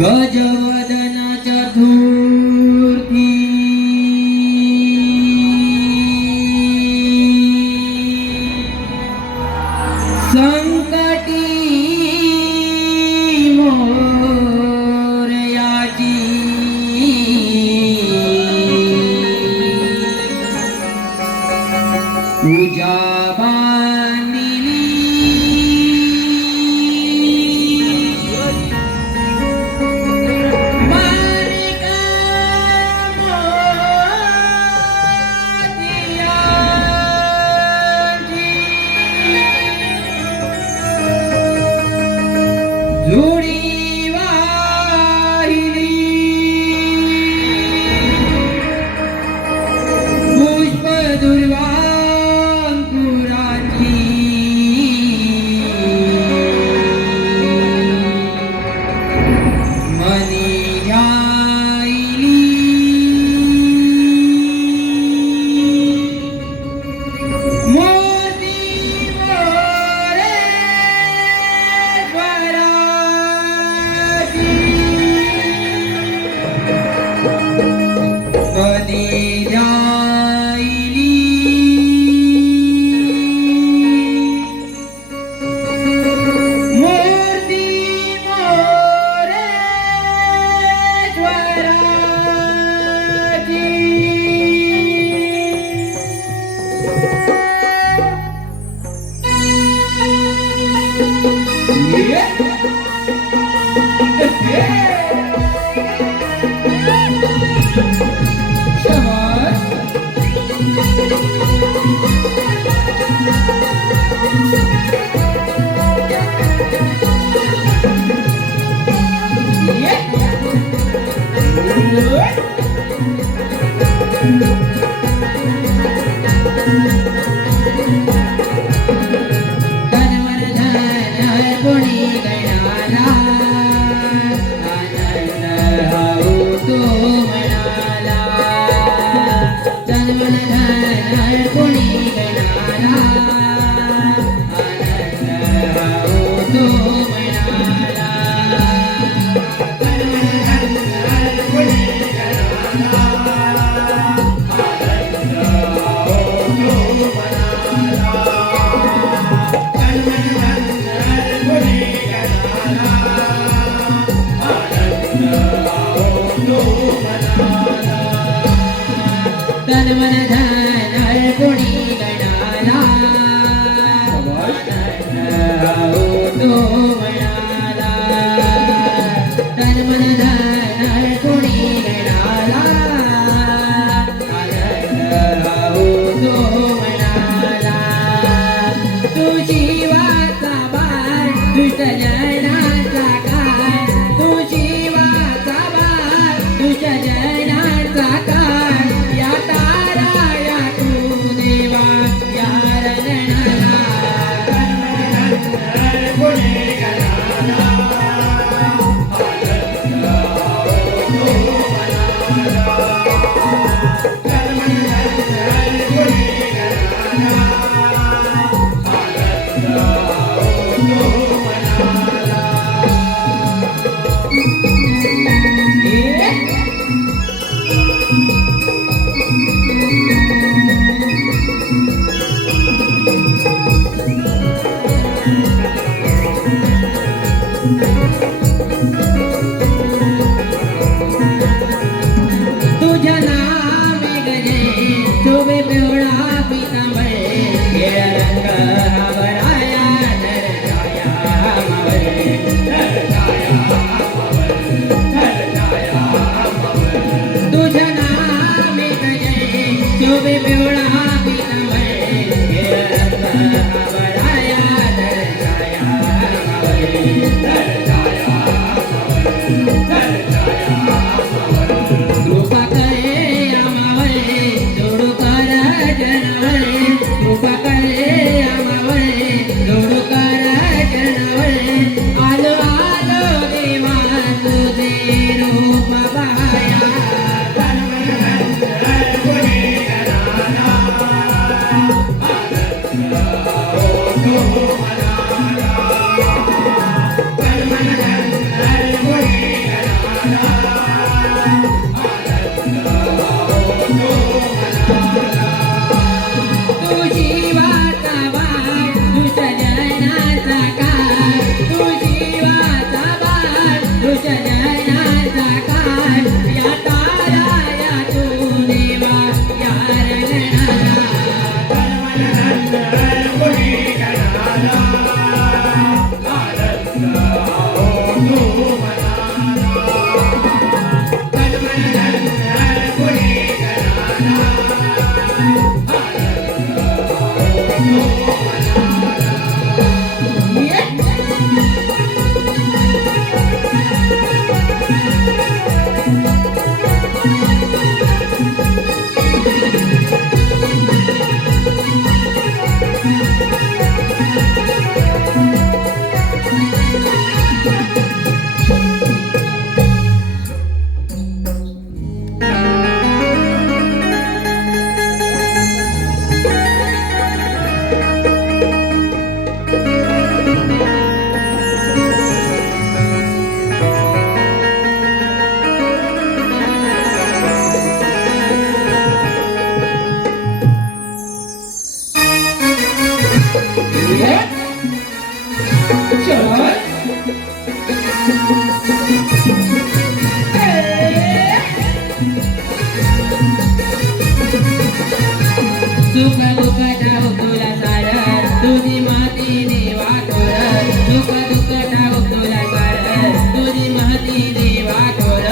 गजवदन चतुर्थी संकटी मोरयाची पूजा जोडी वाहिली पुष्प दुर्वांकुराची मनी घ्यायली मोती तन मन धन गुणी गणाला हो तो मनाला तन मन धन गुणी गणाला हो तो मनाला तुझी वाचा बाळ दुष्ट जनाचा काळ तुझी वाचा बाळ दुष्ट जनाचा काळ सुख दुःख ठाऊक तुला सार तुझी मातीने वाटोळ सुख दुःख ठाऊक तुला सार तुझी मातीने वाटोळ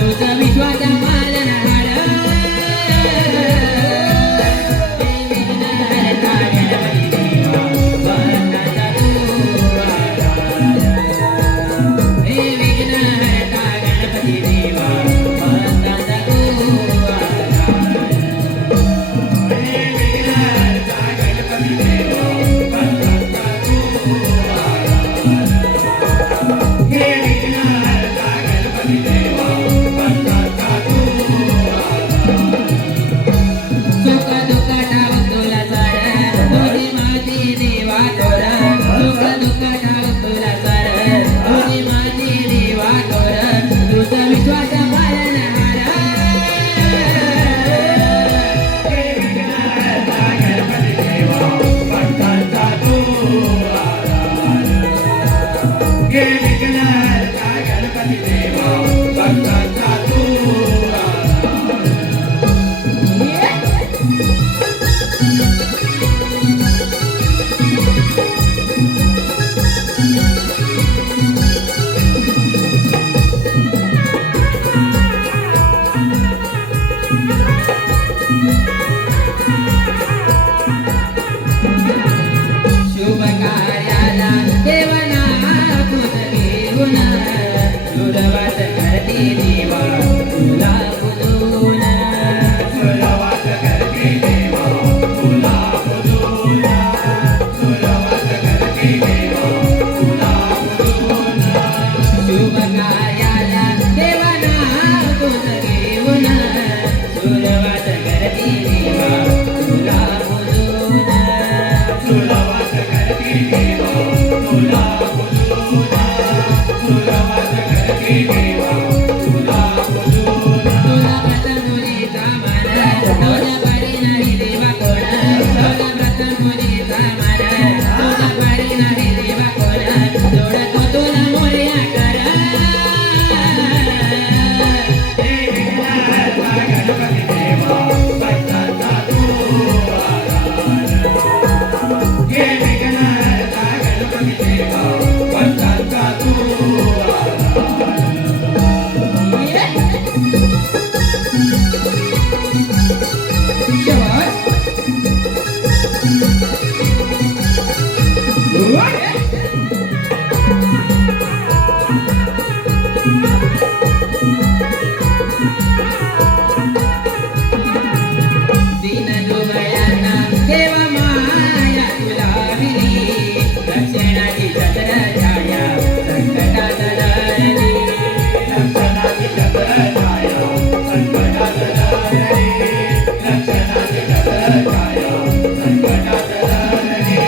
तुझं विश्वाचा पालनहार हे विघ्नहर्ता गणपती देवा भक्तांचा तू सुख दुःख ठाऊक तुला सार तुझी मातीने वाटोळ सुख दुःख ठाऊक तुला सार तुझी मातीने वाटोळ तुझं विश्वास पालनहार शुभ कार्याला देवना तुझ घेऊन सुरवात करते देवा तुला पुजून सुरवात करते देवा तुला पुजून सुरवात करते देवा तुला पुजून शुभ कार्याला देवना तुझ घेऊन सुरवात करते देवा तुला पुजून सुरवात करते देवा तुला पुजून सुरवात करते देवा तुला पुजून तुला प्रथम मुलीचा मान तुझ्या पारी नाही देवा कोण तुला प्रथम मुलीचा मान तुझ्या पारी नाही देवा कोण जोडतो तुला मोरया कर हे विघ्नहर्ता गणपती देवा भक्तांचा तू हे विघ्नहर्ता गणपती देवा भक्तांचा तू दीन दुबळ्यांना देवा माया तुला दिली रक्षणाची छत्र छाया संकटात लढली रक्षणाची छत्र छाया संकटात लढली रक्षणाची छत्र छाया संकटात लढली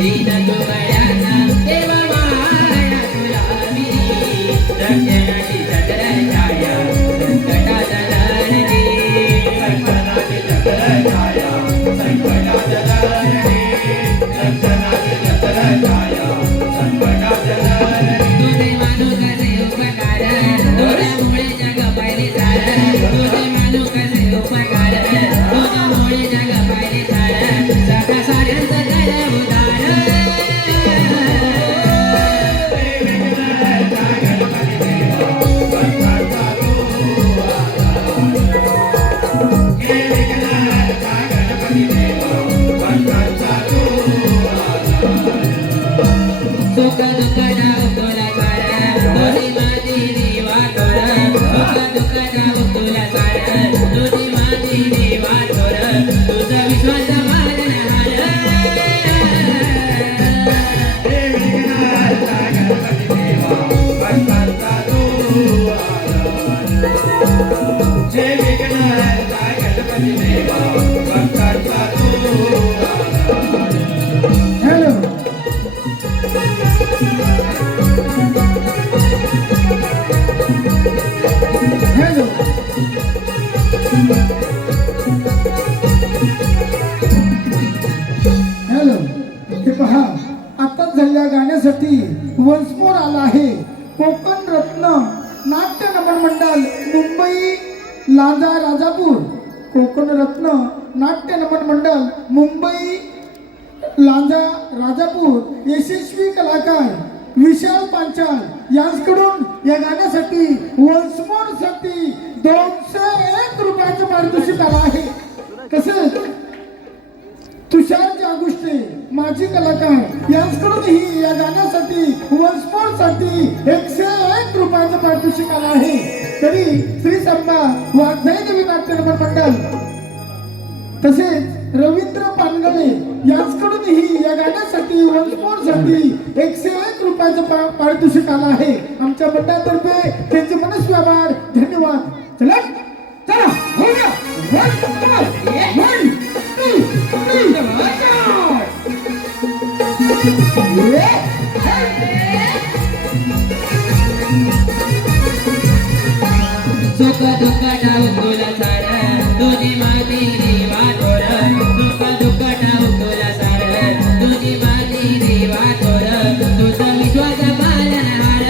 दीन दुबळ्यांना देवा माया तुला दिली रक्षणाची छत्र छाया संकटात लढली रक्षणाची छत्र छाया संकटात लढली रक्षणाची छत्र छाया संकटात लढली तुझे मानू कसे उपकार तुझ्यामुळे जग पाहिले सार तुझे मानू कसे उपकार तुझ्यामुळे जग पाहिले सार सदा साऱ्यांचं कर उद्धार हे विघ्नहर्ता गणपती देवा भक्तांचा तू हे विघ्नहर्ता गणपती देवा भक्तांचा तू सुख दुःख ठाऊक तुला सार तुझी मातीने वाटोळ सुख दुःख ठाऊक तुला सार तुझी मातीने वाटोळ तुझं विश्वास पालनहार हे विघ्नहर्ता गणपती देवा भक्तांचा तू हे विघ्नहर्ता गणपती देवा भक्तांचा तू हॅलो हॅलो हॅलो हे पहा आताच झालेल्या गाण्यासाठी वन्स मोर आला आहे कोकण रत्न नाट्य नमन मंडळ मुंबई लांजा राजापूर कोकण रत्न नाट्य नमन मंडळ मुंबई लांजा राजापूर यशस्वी कलाकार विशाल पांचाल यांच्याकडून या गाण्यासाठी वन्स मोर साठी 201 रुपयाचं पारितोषिक आलं आहे. तसेच तुषार जागुष्टे माजी कलाकार यांच्याकडूनही या गाण्यासाठी वन्स मोर साठी 101 रुपयाचं पारितोषिक आलं आहे. तरी श्री संभा वाघजाई देवी नाट्य नमन मंडळ तसेच रवींद्र पानगळे यांच्याकडूनही या गाण्यासाठी वन्स मोर साठी 101 रुपयाचं पारितोषिक आलं आहे. आमच्या मंडळातर्फे त्यांचे मनस्वी आभार, धन्यवाद. चला चला होऊया. सुख दुःख डाव तुला सार तुझी माझी देवा थोर सुख दुःख डाव तुला सार तुझी माझी देवा थोर तुझा विश्वास पालनहार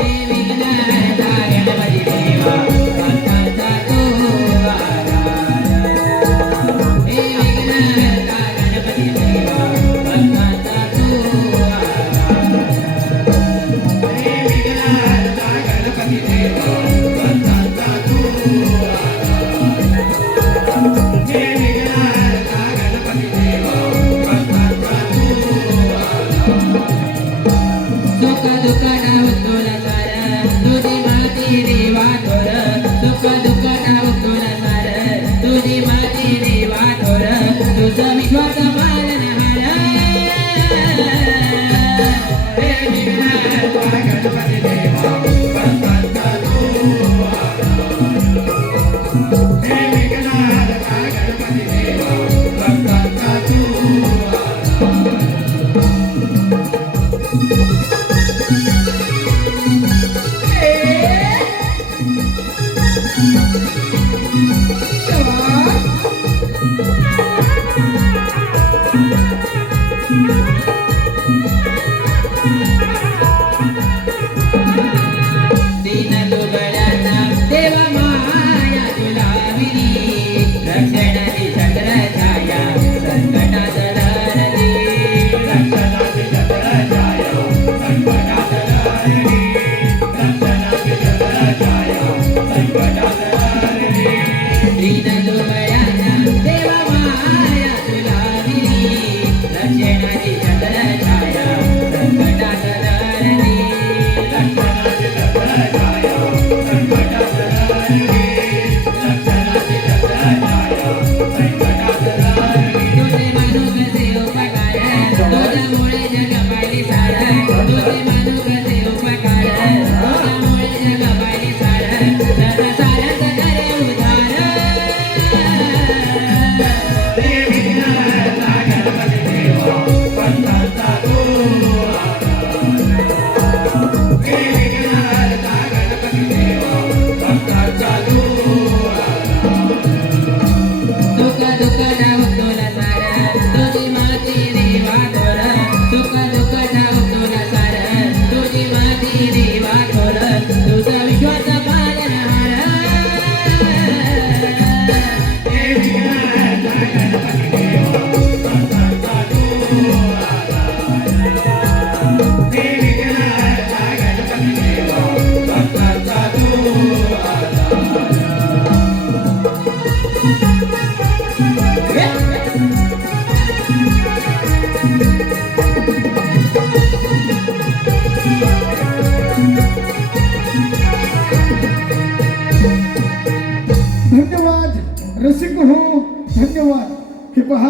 हे विघ्नहर्ता गणपती देवा भक्तांचा तू आधार हे विघ्नहर्ता गणपती देवा भक्तांचा तू आधार हे विघ्नहर्ता गणपती देवा भक्तांचा तू हे विघ्नहर्ता गणपती देवा भक्तांचा तू सुख दुःख डाव तुला सार तुझी माझी देवा थोर सुख दुःख डाव तुला सार तुझी माझी देवा थोर तुझा विश्वास पालनहार हे विघ्नहर्ता गणपती देवा भक्तांचा तू हे विघ्नहर्ता गणपती देवा भक्तांचा तू दीन दुबळ्यांना देवा माया तुलाविली रक्षणाची चक्र छाया संकटात धरली रक्षणाची चक्र छाया संकटात धरली रक्षणाची चक्र छाया संकटात धरली दीन दुबळ्यांना देवा माया तुलाविली रक्षणाची चक्र छाया संकटात धरली रक्षणाची चक्र छाया संकटात धरली रक्षणाची चक्र छाया संकटात धरली तुझे मानू कसे उपकार तुझ्यामुळे जग पाहिली सार तुझे मानू कसे उपकार तुझ्यामुळे जग पाहिली सार सदा सारच करे उधार हे विघ्नहर्ता गणपती देवा भक्तांचा तू हे विघ्नहर्ता गणपती देवा भक्तांचा तू सुख दुःख डाव तुला सार तुझी माझी देवा थोर सुख दुःख डाव तुला सार तुझी माझी देवा थोर तुझा विश्वास पालनहार हे विघ्नहर्ता गणपती देवा भक्तांचा तू हे विघ्नहर्ता गणपती देवा भक्तांचा तू धन्यवाद रसिक हो, धन्यवाद. हे पहा